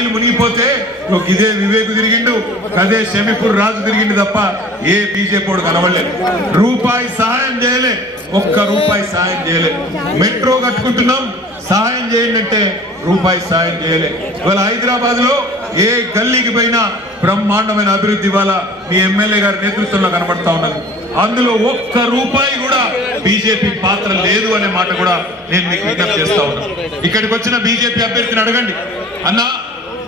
లారీలు మునిగిపోతే ఇదే వివేక్ తిరిగిండు, అదే షమీపూర్ రాజు తిరిగిండు తప్ప ఏ బీజేపీ కనబడలేదు. రూపాయి సహాయం చేయలే, ఒక్క రూపాయి సహాయం చేయలే. మెట్రో కట్టుకుంటున్నాం, సహాయం చేయండి అంటే రూపాయి సహాయం చేయలే. ఇవాళ హైదరాబాద్ లో ఏ గల్లీకి పోయినా బ్రహ్మాండమైన అభివృద్ధి ఇవాళ మీ ఎమ్మెల్యే గారి నేతృత్వంలో కనబడతా ఉన్నది. అందులో ఒక్క రూపాయి కూడా బీజేపీ పాత్ర లేదు అనే మాట కూడా నేను మీకు విజ్ఞప్తి చేస్తా ఉన్నాను. ఇక్కడికి వచ్చిన బీజేపీ అభ్యర్థిని అడగండి, అన్నా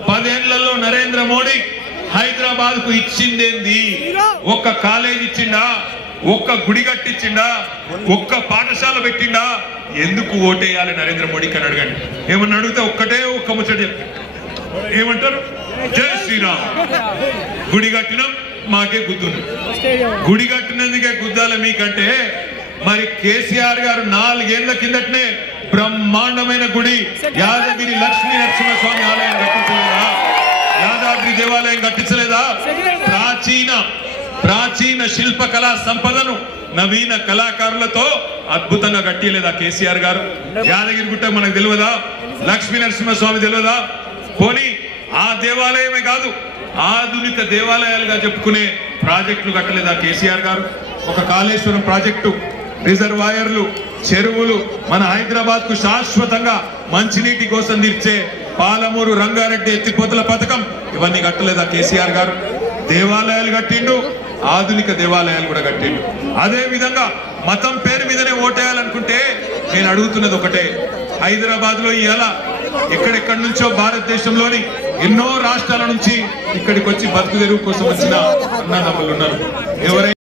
10 ఏళ్లలో నరేంద్ర మోడీ హైదరాబాద్ కు ఇచ్చిందేంది? ఒక్క కాలేజ్ ఇచ్చిండా? ఒక్క గుడి కట్టించిండా? ఒక్క పాఠశాల పెట్టిండా? ఎందుకు ఓటేయాలి నరేంద్ర మోడీకి అని అడగండి. ఏమన్నా అడిగితే ఒక్కటే ఒక్క ముచ్చట ఏమంటారు? జై శ్రీరామ్. గుడి కట్టినాం, మాకే గుద్దును. గుడి కట్టినందుకే గుద్దాల మీకంటే మరి కేసీఆర్ గారు 4 ఏళ్ల కిందటనే బ్రహ్మాండమైన గుడి యాదగిరి లక్ష్మీ నరసింహస్వామి ఆలయం కట్టించలేదా? యాదాద్రి దేవాలయం కట్టించలేదా? ప్రాచీన శిల్పకళా సంపదను నవీన కళాకారులతో అద్భుతంగా కట్టియలేదా కేసీఆర్ గారు? యాదగిరి గుట్ట మనకు తెలియదా? లక్ష్మీ నరసింహస్వామి తెలియదా? పోనీ ఆ దేవాలయమే కాదు, ఆధునిక దేవాలయాలుగా చెప్పుకునే ప్రాజెక్టులు కట్టలేదా కేసీఆర్ గారు? ఒక కాళేశ్వరం ప్రాజెక్టు, రిజర్వాయర్లు, చెరువులు, మన హైదరాబాద్ కు శాశ్వతంగా మంచినీటి కోసం తీర్చే పాలమూరు రంగారెడ్డి ఎత్తిపోతల పథకం, ఇవన్నీ కట్టలేదా కేసీఆర్ గారు? దేవాలయాలు కట్టిండు, ఆధునిక దేవాలయాలు కూడా కట్టిండు. అదే విధంగా మతం పేరు మీదనే ఓటేయాలనుకుంటే నేను అడుగుతున్నది ఒకటే, హైదరాబాద్ లో ఇవాళ ఎక్కడెక్కడి నుంచో భారతదేశంలోని ఎన్నో రాష్ట్రాల నుంచి ఇక్కడికి వచ్చి బతుకు తెరువు కోసం వచ్చిన అన్నదమ్ములు ఉన్నారు. ఎవరైనా